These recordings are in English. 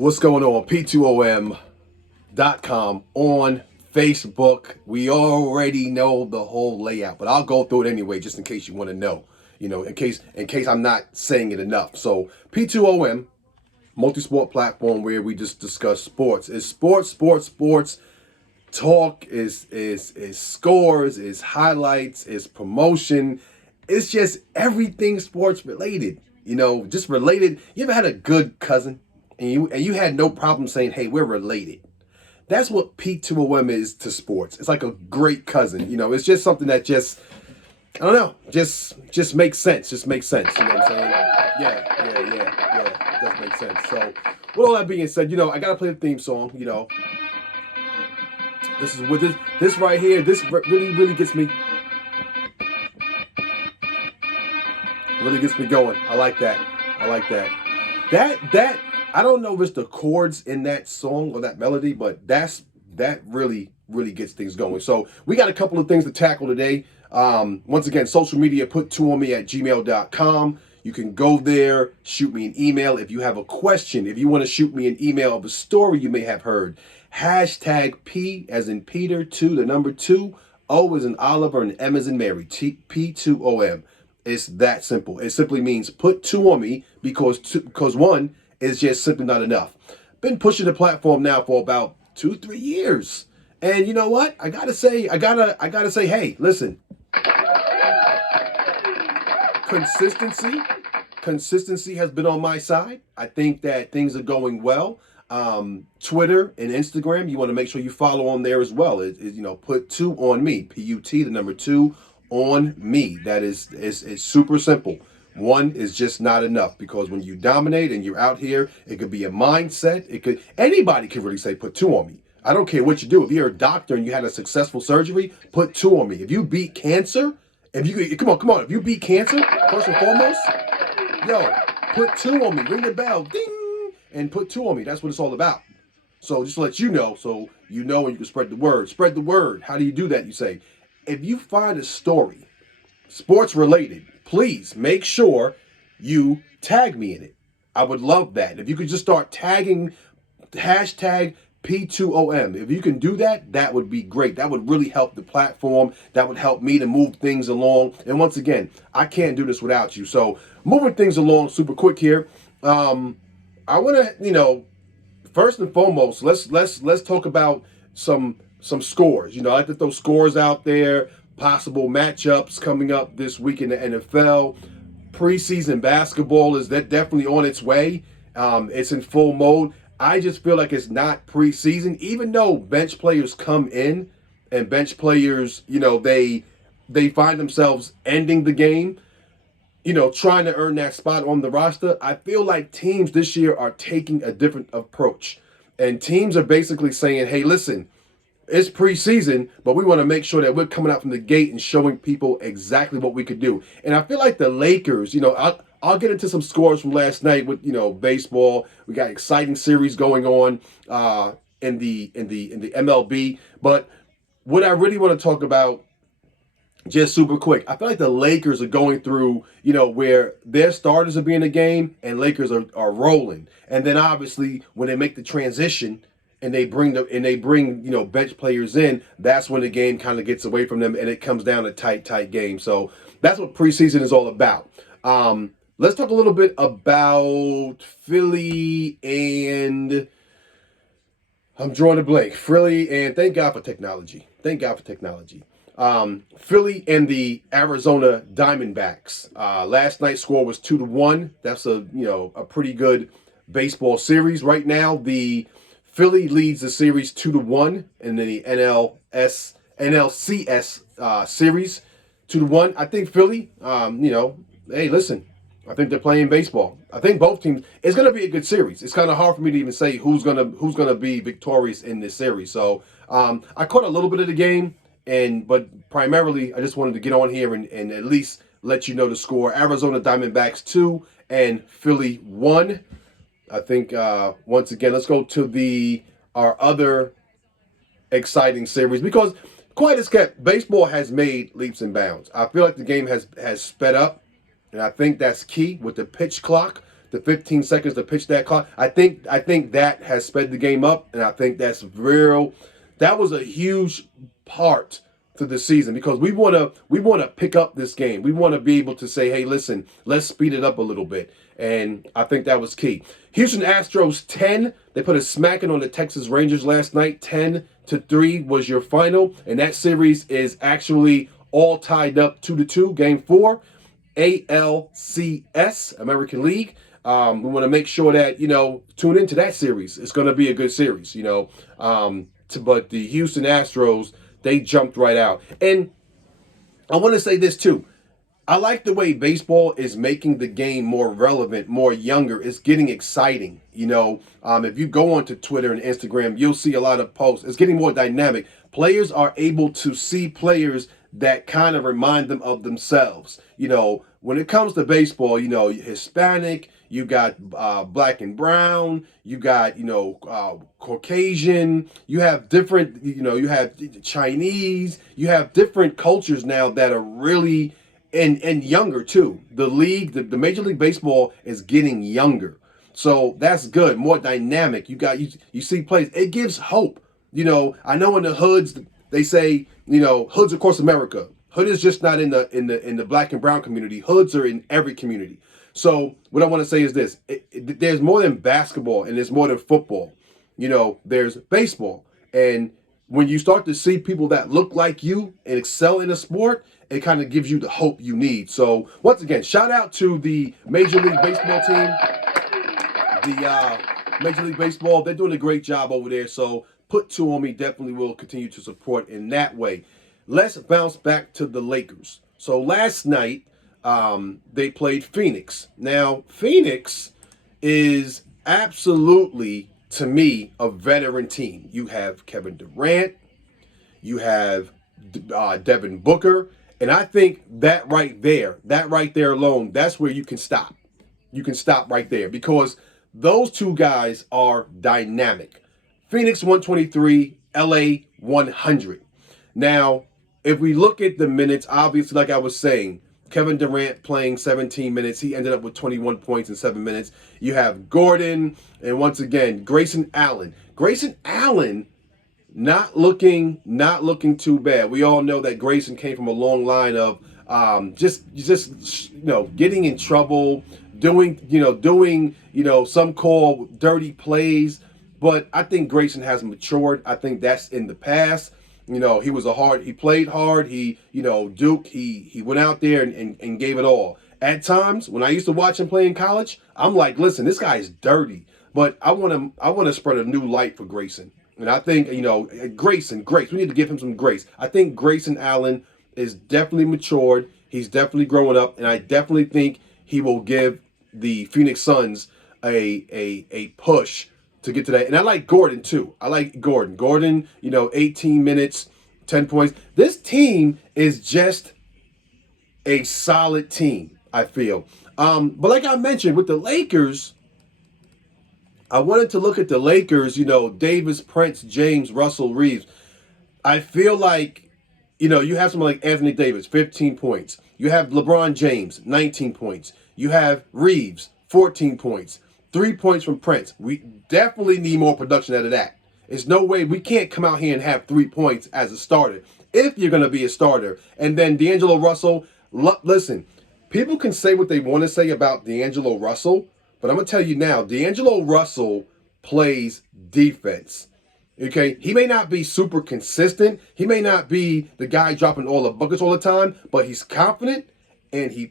What's going on? P2OM.com on Facebook. We already know the whole layout, but I'll go through it anyway, just in case you want to know. In case I'm not saying it enough. So P2OM, multi-sport platform where we just discuss sports. It's sports. Talk is scores, is highlights, is promotion. It's just everything sports related. Just related. You ever had a good cousin and you had no problem saying, "Hey, we're related"? That's what P2OM is to sports. It's like a great cousin. It's just something that I don't know, just makes sense. Just makes sense. You know what I'm saying? Yeah. It does make sense. So, with all that being said, I gotta play the theme song. This is with this right here. This really gets me. Really gets me going. I like that. That I don't know if it's the chords in that song or that melody, but that really gets things going. So we got a couple of things to tackle today. Once again, social media, P2OM@gmail.com. You can go there, shoot me an email if you have a question. If you want to shoot me an email of a story you may have heard. Hashtag P as in Peter, 2, the number 2, O as in Oliver, and M as in Mary. P2OM. It's that simple. It simply means put 2 on me because 1 is just simply not enough. Been pushing the platform now for about 2-3 years. And you know what? I gotta say, hey, listen. Consistency has been on my side. I think that things are going well. Twitter and Instagram, you want to make sure you follow on there as well. Put 2 on me. PUT, the number 2 on me. That is it's super simple. 1 is just not enough because when you dominate and you're out here, it could be a mindset. Anybody can really say put 2 on me. I don't care what you do. If you're a doctor and you had a successful surgery, put 2 on me. If you beat cancer, come on. If you beat cancer, first and foremost, put 2 on me. Ring the bell, ding, and put 2 on me. That's what it's all about. So just to let you know, and you can spread the word. Spread the word. How do you do that? You say, if you find a story, sports related, please make sure you tag me in it. I would love that. If you could just start tagging hashtag P2OM. If you can do that, that would be great. That would really help the platform. That would help me to move things along. And once again, I can't do this without you. So moving things along super quick here. I want to, first and foremost, let's talk about some scores. I like to throw scores out there, possible matchups coming up this week in the NFL. Preseason basketball is definitely on its way. It's in full mode. I just feel like it's not preseason, even though bench players come in and bench players, they find themselves ending the game, trying to earn that spot on the roster. I feel like teams this year are taking a different approach. And teams are basically saying, hey, listen, it's preseason, but we want to make sure that we're coming out from the gate and showing people exactly what we could do. And I feel like the Lakers, I'll get into some scores from last night with baseball. We got exciting series going on in the MLB. But what I really want to talk about, just super quick, I feel like the Lakers are going through where their starters are being in the game and Lakers are rolling. And then obviously when they make the transition and they bring bench players in, that's when the game kind of gets away from them and it comes down to tight game. So that's what preseason is all about. Let's talk a little bit about Philly and I'm drawing a blank. Philly and thank God for technology. Philly and the Arizona Diamondbacks. Last night's score was 2-1. That's a pretty good baseball series. Right now, the Philly leads the series 2-1 in the NLCS series 2-1. I think Philly, hey, listen. I think they're playing baseball. I think both teams. It's going to be a good series. It's kind of hard for me to even say who's gonna be victorious in this series. So I caught a little bit of the game, but primarily I just wanted to get on here and at least let you know the score. Arizona Diamondbacks 2 and Philly 1. I think once again, let's go to our other exciting series because quite as kept, baseball has made leaps and bounds. I feel like the game has sped up. And I think that's key with the pitch clock. the 15 seconds to pitch that clock. I think that has sped the game up, and I think that's real. That was a huge part to the season because we want to pick up this game. We want to be able to say, hey, listen, let's speed it up a little bit. And I think that was key. Houston Astros 10. They put a smacking on the Texas Rangers last night. 10-3 was your final. And that series is actually all tied up 2-2. Game 4. ALCS, American League. We want to make sure that, tune into that series. It's going to be a good series, but the Houston Astros, they jumped right out. And I want to say this too. I like the way baseball is making the game more relevant, more younger. It's getting exciting. If you go onto Twitter and Instagram, you'll see a lot of posts. It's getting more dynamic. Players are able to see players that kind of remind them of themselves. When it comes to baseball, Hispanic, you got black and brown, you got, Caucasian, you have different, you have Chinese, you have different cultures now that are really, and younger too. The league, the Major League Baseball is getting younger. So that's good, more dynamic. You see plays. It gives hope. I know in the hoods, they say, hoods across America. Hood is just not in the black and brown community. Hoods are in every community. So what I want to say is this. There's more than basketball and there's more than football. There's baseball. And when you start to see people that look like you and excel in a sport, it kind of gives you the hope you need. So once again, shout out to the Major League Baseball team. The Major League Baseball, they're doing a great job over there. So P2OM definitely will continue to support in that way. Let's bounce back to the Lakers. So last night, they played Phoenix. Now, Phoenix is absolutely, to me, a veteran team. You have Kevin Durant, you have Devin Booker, and I think that right there alone, that's where you can stop. You can stop right there because those two guys are dynamic. Phoenix 123, LA 100. Now, if we look at the minutes, obviously, like I was saying, Kevin Durant playing 17 minutes. He ended up with 21 points in 7 minutes. You have Gordon, and once again, Grayson Allen. Grayson Allen not looking too bad. We all know that Grayson came from a long line of just getting in trouble, doing some call dirty plays. But I think Grayson has matured. I think that's in the past. He played hard. Duke, he went out there and gave it all. At times, when I used to watch him play in college, I'm like, listen, this guy is dirty. But I want to spread a new light for Grayson. And I think, Grace, we need to give him some grace. I think Grayson Allen is definitely matured. He's definitely growing up. And I definitely think he will give the Phoenix Suns a push to get to that. And I like Gordon, too. Gordon, 18 minutes, 10 points. This team is just a solid team, I feel. But like I mentioned, with the Lakers, I wanted to look at the Lakers, Davis, Prince, James, Russell, Reeves. I feel like, you have someone like Anthony Davis, 15 points. You have LeBron James, 19 points. You have Reeves, 14 points. 3 points from Prince. We definitely need more production out of that. There's no way we can't come out here and have 3 points as a starter if you're going to be a starter. And then D'Angelo Russell, listen, people can say what they want to say about D'Angelo Russell, but I'm going to tell you now, D'Angelo Russell plays defense. Okay? He may not be super consistent. He may not be the guy dropping all the buckets all the time, but he's confident and he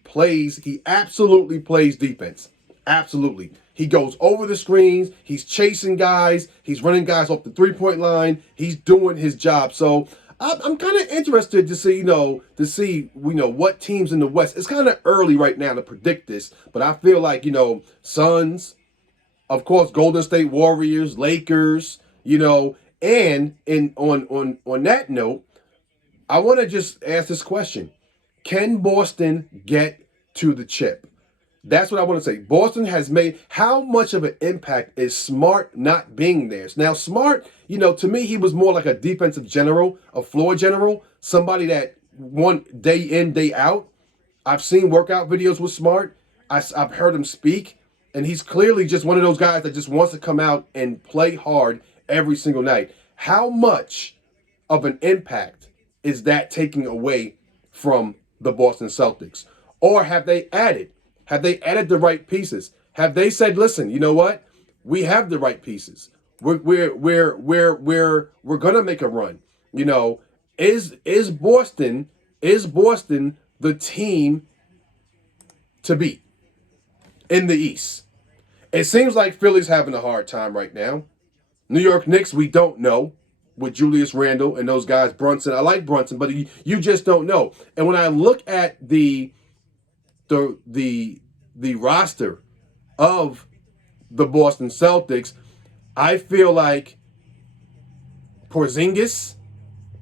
absolutely plays defense. Absolutely. He goes over the screens. He's chasing guys. He's running guys off the three-point line. He's doing his job. So I'm kind of interested to see, what teams in the West. It's kind of early right now to predict this, but I feel like, Suns, of course, Golden State Warriors, Lakers, and on that note, I want to just ask this question. Can Boston get to the chip? That's what I want to say. Boston has made, how much of an impact is Smart not being there? Now, Smart, to me, he was more like a defensive general, a floor general, somebody that won day in, day out. I've seen workout videos with Smart. I've heard him speak. And he's clearly just one of those guys that just wants to come out and play hard every single night. How much of an impact is that taking away from the Boston Celtics? Or have they added? Have they added the right pieces? Have they said, listen, you know what? We have the right pieces. We're gonna make a run. You know, is Boston the team to beat in the East? It seems like Philly's having a hard time right now. New York Knicks, we don't know with Julius Randle and those guys. Brunson, I like Brunson, but you just don't know. And when I look at the roster of the Boston Celtics, I feel like Porzingis,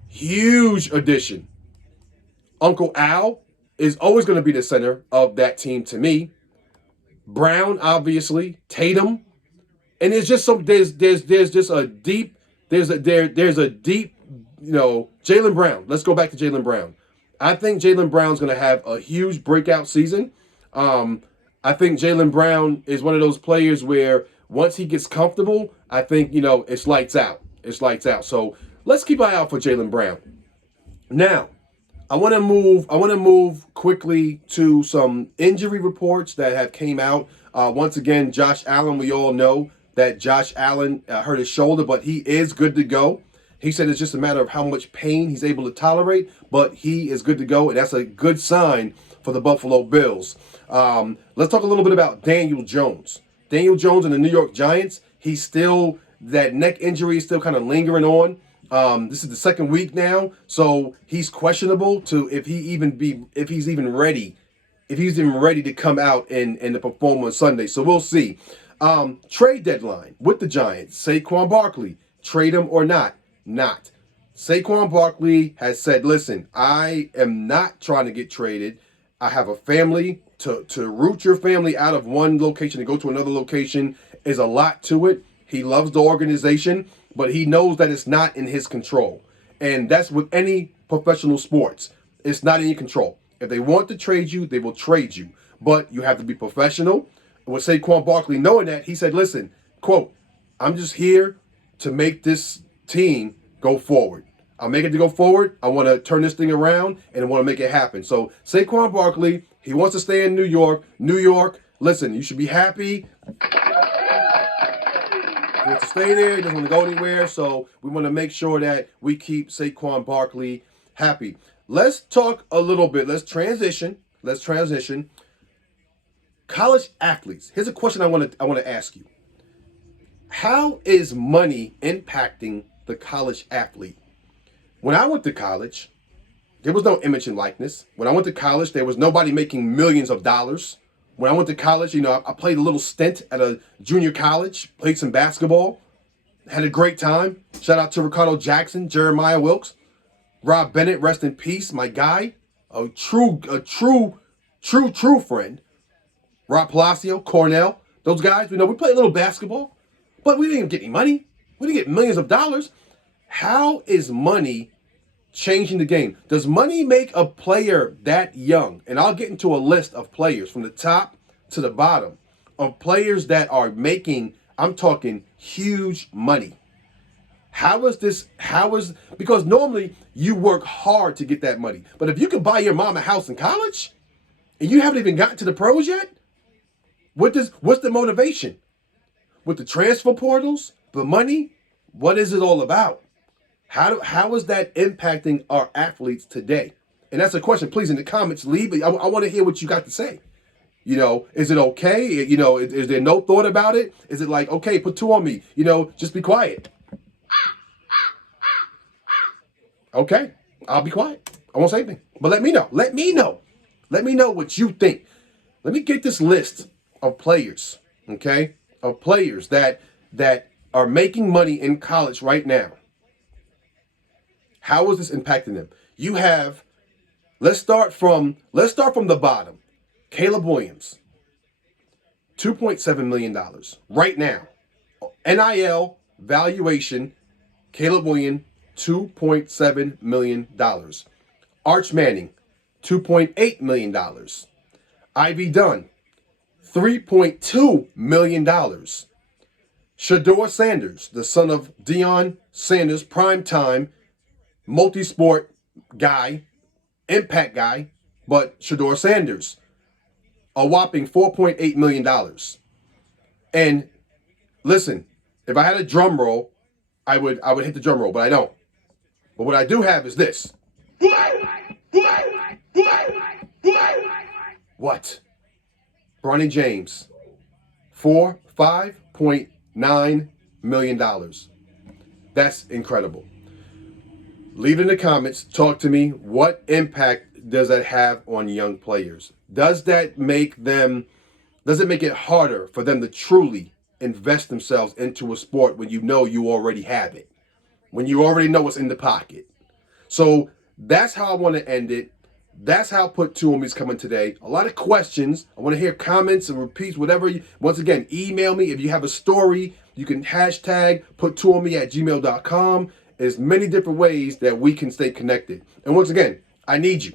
huge addition. Uncle Al is always going to be the center of that team to me. Brown, obviously, Tatum, and there's just just a deep there's a deep, you know, Jaylen Brown. Let's go back to Jaylen Brown. I think Jaylen Brown's going to have a huge breakout season. I think Jaylen Brown is one of those players where once he gets comfortable, I think, you know, it's lights out. It's lights out. So let's keep an eye out for Jaylen Brown. Now, I want to move quickly to some injury reports that have came out. Once again, Josh Allen, we all know that Josh Allen hurt his shoulder, but he is good to go. He said it's just a matter of how much pain he's able to tolerate, but he is good to go, and that's a good sign for the Buffalo Bills. Let's talk a little bit about Daniel Jones. Daniel Jones and the New York Giants, he's still, that neck injury is still kind of lingering on. This is the second week now, so he's questionable to if he's even ready to come out and to perform on Sunday. So we'll see. Trade deadline with the Giants. Saquon Barkley, trade him or not? Not. Saquon Barkley has said, listen, I am not trying to get traded. I have a family. To root your family out of one location and go to another location is a lot to it. He loves the organization, but he knows that it's not in his control. And that's with any professional sports. It's not in your control. If they want to trade you, they will trade you. But you have to be professional. With Saquon Barkley knowing that, he said, listen, quote, I'm just here to make this team go forward. I'll make it to go forward. I want to turn this thing around, and I want to make it happen. So Saquon Barkley, he wants to stay in New York. New York, listen, you should be happy. He wants to stay there. He doesn't want to go anywhere. So we want to make sure that we keep Saquon Barkley happy. Let's talk a little bit. Let's transition. College athletes. Here's a question I want to ask you. How is money impacting the college athlete? When I went to college, there was no image and likeness. When I went to college, there was nobody making millions of dollars. When I went to college, you know, I played a little stint at a junior college, played some basketball, had a great time. Shout out to Ricardo Jackson, Jeremiah Wilkes, Rob Bennett, rest in peace, my guy, a true friend. Rob Palacio, Cornell, those guys, you know, we played a little basketball, but we didn't get any money. We didn't get millions of dollars. How is money changing the game? Does money make a player that young? And I'll get into a list of players from the top to the bottom of players that are making, I'm talking huge money. Because normally you work hard to get that money. But if you could buy your mom a house in college and you haven't even gotten to the pros yet, what's the motivation? With the transfer portals, the money, what is it all about? How is that impacting our athletes today? And that's a question. Please, in the comments, leave it. I want to hear what you got to say. You know, is it okay? You know, is there no thought about it? Is it like, okay, put two on me? You know, just be quiet. Okay, I'll be quiet. I won't say anything. But let me know. Let me know what you think. Let me get this list of players, okay? Of players that are making money in college right now. How is this impacting them? You have, let's start from the bottom. Caleb Williams, $2.7 million right now. NIL valuation, Caleb Williams, $2.7 million. Arch Manning, $2.8 million. Ivy Dunn, $3.2 million. Shador Sanders, the son of Deion Sanders, primetime, multi-sport guy, impact guy, but Shador Sanders, a whopping $4.8 million. And listen, if I had a drum roll, I would hit the drum roll, but I don't. But what I do have is this. What? Bronny James, $5.9 million. That's incredible. Leave it in the comments. Talk to me. What impact does that have on young players? Does it make it harder for them to truly invest themselves into a sport when you know you already have it? When you already know what's in the pocket? So that's how I want to end it. That's how P2OM is coming today. A lot of questions. I want to hear comments and repeats, whatever. Once again, email me. If you have a story, you can hashtag P2OM@gmail.com. There's many different ways that we can stay connected. And once again, I need you.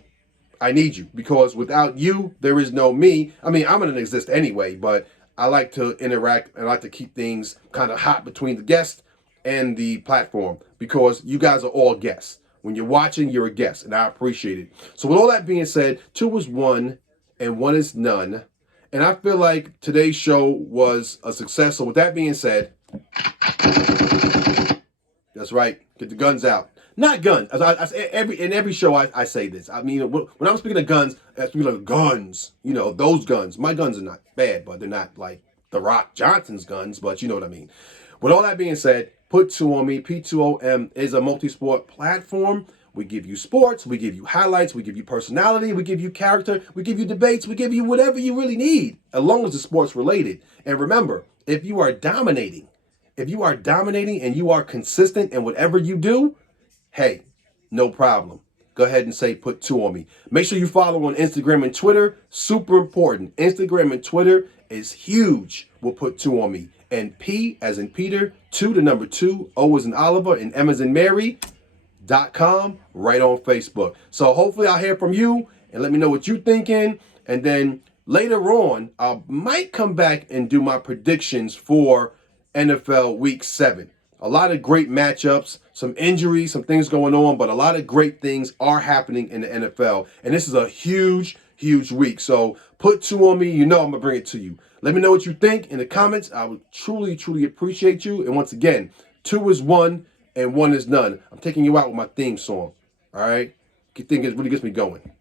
I need you because without you, there is no me. I mean, I'm going to exist anyway, but I like to interact and I like to keep things kind of hot between the guest and the platform because you guys are all guests. When you're watching, you're a guest, and I appreciate it. So with all that being said, 2 is 1 and 1 is none. And I feel like today's show was a success. So with that being said, that's right, get the guns out. Not guns. In every show, I say this. I mean, when I'm speaking of guns, I'm speaking of guns. You know, those guns. My guns are not bad, but they're not like The Rock Johnson's guns, but you know what I mean. With all that being said, P2OM. P2OM is a multi-sport platform. We give you sports, we give you highlights, we give you personality, we give you character, we give you debates, we give you whatever you really need, as long as the sport's related. And remember, if you are dominating and you are consistent in whatever you do, hey, no problem. Go ahead and say P2OM. Make sure you follow on Instagram and Twitter. Super important. Instagram and Twitter is huge. We'll P2OM. And P as in Peter, 2 the number 2, O as in Oliver, and M as in Mary.com right on Facebook. So hopefully I'll hear from you and let me know what you're thinking. And then later on, I might come back and do my predictions for NFL Week 7. A lot of great matchups, some injuries, some things going on, but a lot of great things are happening in the NFL. And this is a huge, huge week. So P2OM, you know I'm going to bring it to you. Let me know what you think in the comments. I would truly, truly appreciate you. And once again, 2 is 1 and 1 is none. I'm taking you out with my theme song. All right? I think it really gets me going.